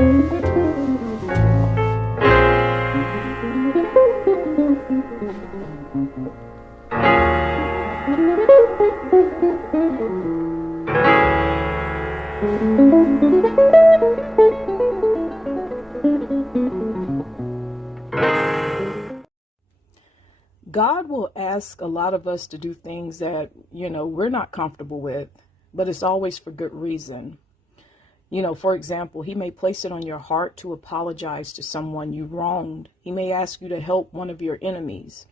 God will ask a lot of us to do things that, we're not comfortable with, but it's always for good reason. For example, he may place it on your heart to apologize to someone you wronged. He may ask you to help one of your enemies.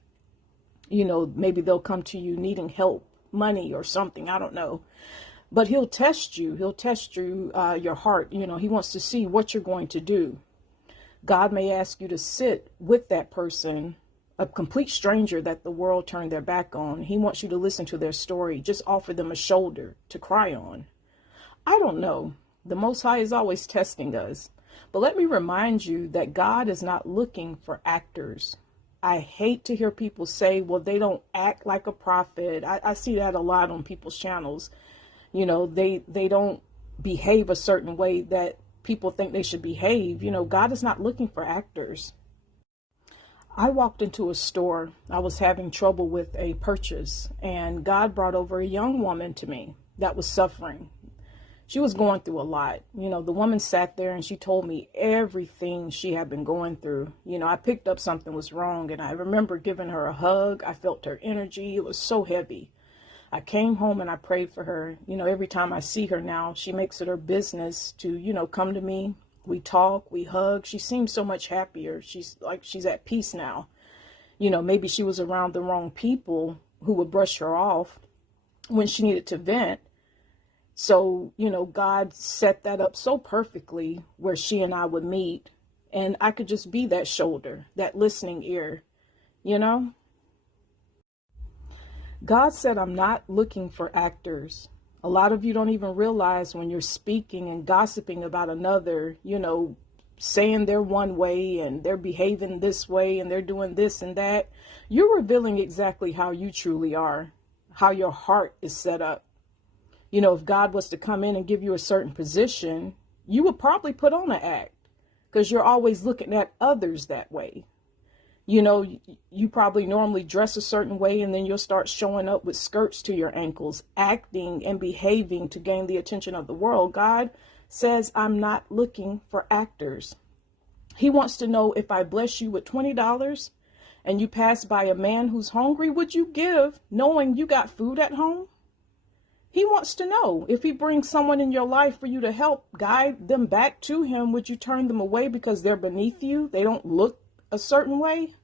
Maybe they'll come to you needing help, money or something. I don't know. But he'll test you. He'll test you, your heart. He wants to see what you're going to do. God may ask you to sit with that person, a complete stranger that the world turned their back on. He wants you to listen to their story. Just offer them a shoulder to cry on. I don't know. The Most High is always testing us. But let me remind you that God is not looking for actors. I hate to hear people say, well, they don't act like a prophet. I see that a lot on people's channels. They don't behave a certain way that people think they should behave. God is not looking for actors. I walked into a store. I was having trouble with a purchase, and God brought over a young woman to me that was suffering. She was going through a lot. The woman sat there and she told me everything she had been going through. I picked up something was wrong, and I remember giving her a hug. I felt her energy. It was so heavy. I came home and I prayed for her. Every time I see her now, she makes it her business to, come to me. We talk, we hug. She seems so much happier. She's at peace now. Maybe she was around the wrong people who would brush her off when she needed to vent. So, God set that up so perfectly where she and I would meet, and I could just be that shoulder, that listening ear, God said, I'm not looking for actors. A lot of you don't even realize when you're speaking and gossiping about another, saying they're one way and they're behaving this way and they're doing this and that, you're revealing exactly how you truly are, how your heart is set up. If God was to come in and give you a certain position, you would probably put on an act because you're always looking at others that way. You probably normally dress a certain way, and then you'll start showing up with skirts to your ankles, acting and behaving to gain the attention of the world. God says, I'm not looking for actors. He wants to know, if I bless you with $20 and you pass by a man who's hungry, would you give knowing you got food at home? He wants to know, if he brings someone in your life for you to help guide them back to him, would you turn them away because they're beneath you? They don't look a certain way.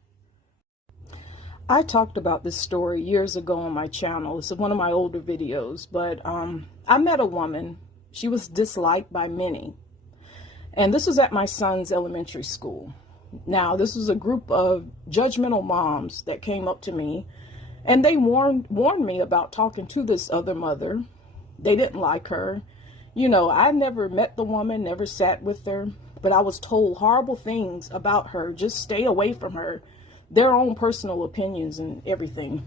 I talked about this story years ago on my channel. It's one of my older videos, but I met a woman. She was disliked by many. And this was at my son's elementary school. Now, this was a group of judgmental moms that came up to me, and they warned me about talking to this other mother. They didn't like her. I never met the woman, never sat with her, but I was told horrible things about her. Just stay away from her. Their own personal opinions and everything.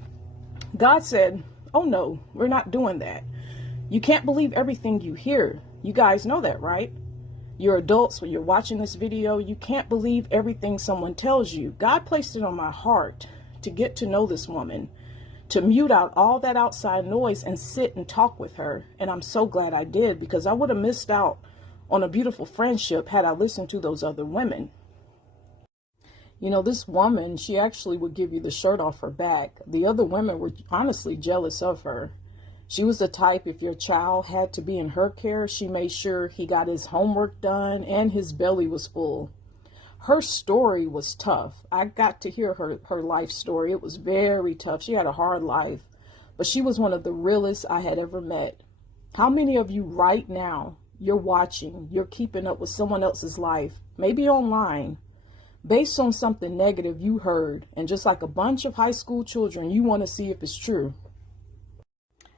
God said, oh no, we're not doing that. You can't believe everything you hear. You guys know that, right? You're adults, when you're watching this video, you can't believe everything someone tells you. God placed it on my heart to get to know this woman, to mute out all that outside noise and sit and talk with her. And I'm so glad I did, because I would have missed out on a beautiful friendship had I listened to those other women. This woman, she actually would give you the shirt off her back. The other women were honestly jealous of her. She was the type, if your child had to be in her care, she made sure he got his homework done and his belly was full. Her story was tough. I got to hear her life story. It was very tough. She had a hard life, but she was one of the realest I had ever met. How many of you right now, you're watching, you're keeping up with someone else's life, maybe online, based on something negative you heard, and just like a bunch of high school children, you want to see if it's true?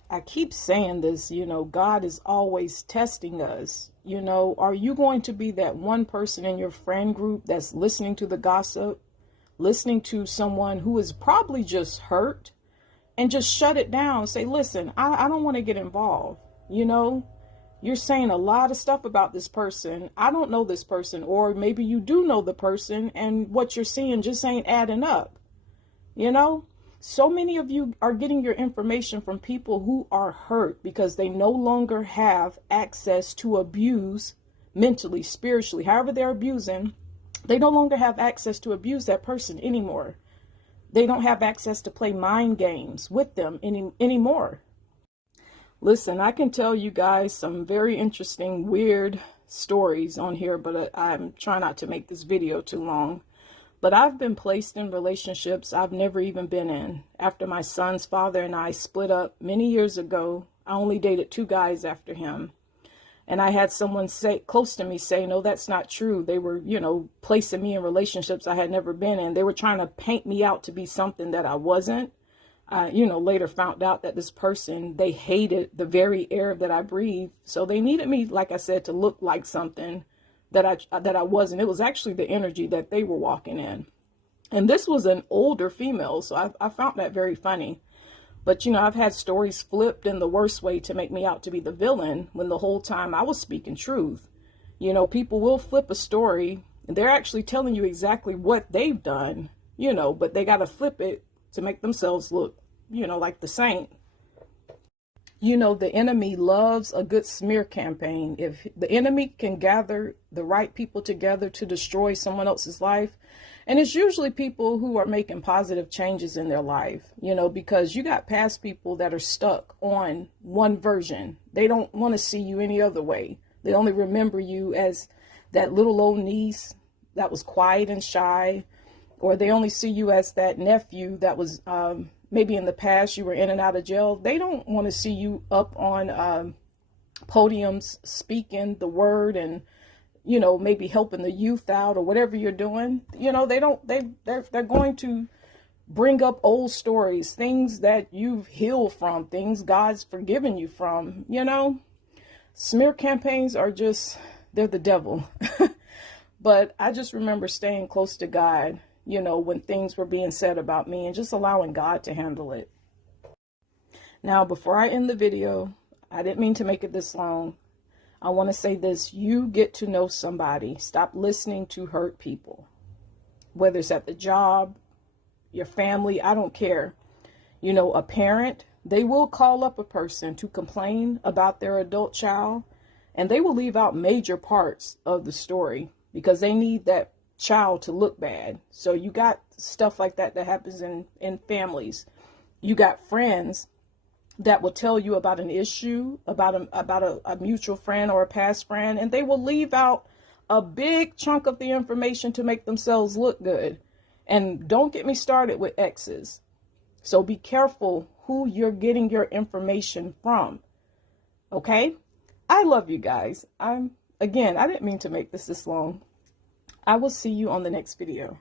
I keep saying this, God is always testing us. Are you going to be that one person in your friend group that's listening to the gossip, listening to someone who is probably just hurt, and just shut it down and say, listen, I don't want to get involved. You're saying a lot of stuff about this person. I don't know this person, or maybe you do know the person and what you're seeing just ain't adding up. You know, so many of you are getting your information from people who are hurt because they no longer have access to abuse mentally, spiritually, however they're abusing. They no longer have access to abuse that person anymore. They don't have access to play mind games with them anymore. Listen, I can tell you guys some very interesting, weird stories on here, but I'm trying not to make this video too long. But I've been placed in relationships I've never even been in. After my son's father and I split up many years ago, I only dated 2 guys after him. And I had someone say close to me say, no, that's not true. They were, placing me in relationships I had never been in. They were trying to paint me out to be something that I wasn't. Later found out that this person, they hated the very air that I breathed. So they needed me, like I said, to look like something that I wasn't. It was actually the energy that they were walking in. And this was an older female, so I found that very funny. But, I've had stories flipped in the worst way to make me out to be the villain when the whole time I was speaking truth. People will flip a story and they're actually telling you exactly what they've done, but they got to flip it to make themselves look, like the saint. The enemy loves a good smear campaign. If the enemy can gather the right people together to destroy someone else's life, and it's usually people who are making positive changes in their life, because you got past people that are stuck on one version. They don't want to see you any other way. They only remember you as that little old niece that was quiet and shy, or they only see you as that nephew that was, maybe in the past you were in and out of jail. They don't want to see you up on podiums speaking the word and, maybe helping the youth out or whatever you're doing. They're going to bring up old stories, things that you've healed from, things God's forgiven you from. Smear campaigns are they're the devil. But I just remember staying close to God, when things were being said about me, and just allowing God to handle it. Now, before I end the video, I didn't mean to make it this long. I want to say this: you get to know somebody. Stop listening to hurt people, whether it's at the job, your family, I don't care. A parent, they will call up a person to complain about their adult child, and they will leave out major parts of the story because they need that child to look bad. So you got stuff like that happens in families. You got friends that will tell you about an issue, about a mutual friend or a past friend, and they will leave out a big chunk of the information to make themselves look good. And don't get me started with exes. So be careful who you're getting your information from. Okay? I love you guys. I didn't mean to make this long. I will see you on the next video.